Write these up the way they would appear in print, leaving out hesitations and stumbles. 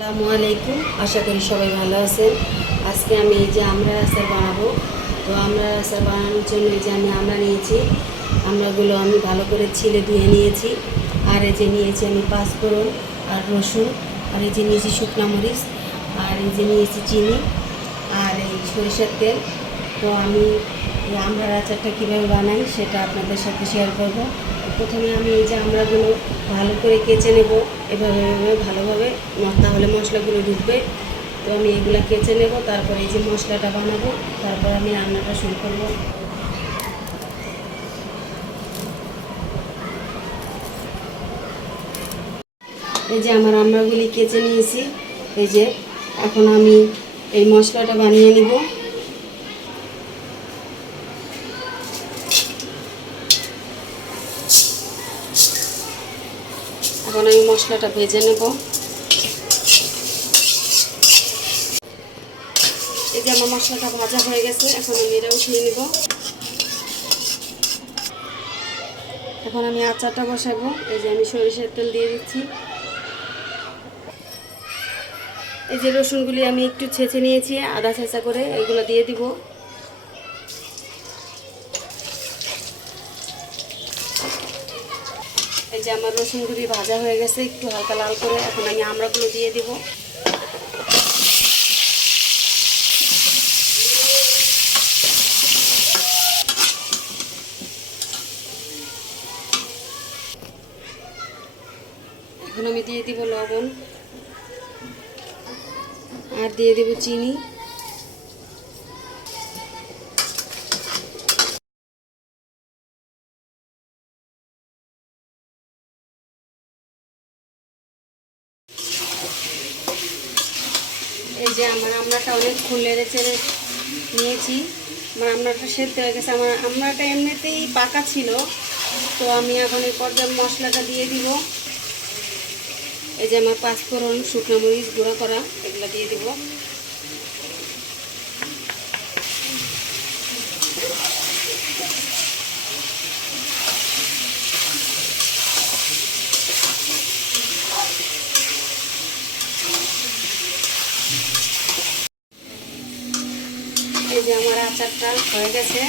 আসসালামু আলাইকুম। আশা করি সবাই ভালো আছেন। আজকে আমি এই যে আমড়ার আচার বানাবো। তো আমড়ার আচার বানানোর জন্য এই যে আমি আমড়া নিয়েছি। আমড়াগুলো আমি ভালো করে ছিলে ধুয়ে নিয়েছি। আর এই যে নিয়েছি আমি পাঁচফোড়ন আর রসুন, আর এই যে নিয়েছি শুকনো মরিচ, আর এই যে নিয়েছি চিনি, আর এই সরিষার তেল। তো আমি এই আমড়ার আচারটা কীভাবে বানাই সেটা আপনাদের সাথে শেয়ার করব। প্রথমে আমি এই যে আমড়াগুলো ভালো করে কেচে নেব, এভাবে ভালোভাবে, তাহলে মশলাগুলো ঢুকবে। তো আমি এগুলো কেচে নেব, তারপরে এই যে মশলাটা বানাবো, তারপর আমি রান্নাটা শুরু করব। এই যে আমার আমড়াগুলি কেচে নিয়েছি। এই যে এখন আমি এই মশলাটা বানিয়ে নিব। এখন আমি মশলাটা ভেজে নেব। এই যে আমার মশলাটা ভাজা হয়ে গেছে, এখন আমি এটা উঠিয়ে নেব। এখন আমি আচারটা বসাবো। এই যে আমি সরিষার তেল দিয়ে দিচ্ছি। এই যে রসুনগুলি আমি একটু ছেঁচে নিয়েছি, আদা ছেঁচা করে, এগুলো দিয়ে দিব। এই যে আমার রসুনগুলি ভাজা হয়ে গেছে একটু হালকা লাল করে, এখন আমি আমড়াগুলো দিয়ে দিব। এখন আমি দিয়ে দিব লবণ, আর দিয়ে দিব চিনি। এই যে আমার আমড়াটা অনেকক্ষণ নেড়ে চেড়ে নিয়েছি। আমার আমড়াটা সেদ্ধ হয়ে গেছে। আমার আমড়াটা এমনিতেই পাকা ছিল। তো আমি এখন এই পর্যায়ে মশলাটা দিয়ে দিব। এই যে আমার পাঁচফোড়ন, শুকনো মরিচ গুঁড়ো করা, এগুলো দিয়ে দিব। এই যে আমার আচারটা হয়ে গেছে।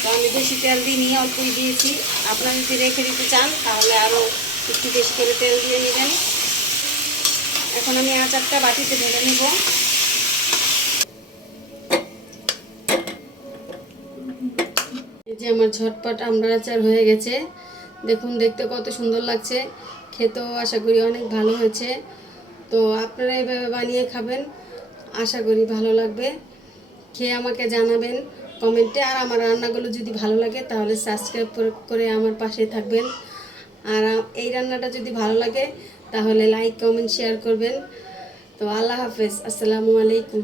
তো আমি বেশি তেল দিইনি, অল্পই দিয়েছি। আপনারা যদি রেখে দিতে চান তাহলে আরও একটু বেশি করে তেল দিয়ে নেবেন। এখন আমি আচারটা বাটিতে ঢেলে নেব। এই যে আমার ঝটপট আমড়ার আচার হয়ে গেছে। দেখুন দেখতে কত সুন্দর লাগছে, খেতেও আশা করি অনেক ভালো হয়েছে। তো আপনারা এইভাবে বানিয়ে খাবেন, আশা করি ভালো লাগবে। খেয়ে আমাকে জানাবেন কমেন্টে। আর আমার রান্নাগুলো যদি ভালো লাগে তাহলে সাবস্ক্রাইব করে আমার পাশে থাকবেন। আর এই রান্নাটা যদি ভালো লাগে তাহলে লাইক কমেন্ট শেয়ার করবেন। তো আল্লাহ হাফেজ, আসসালামু আলাইকুম।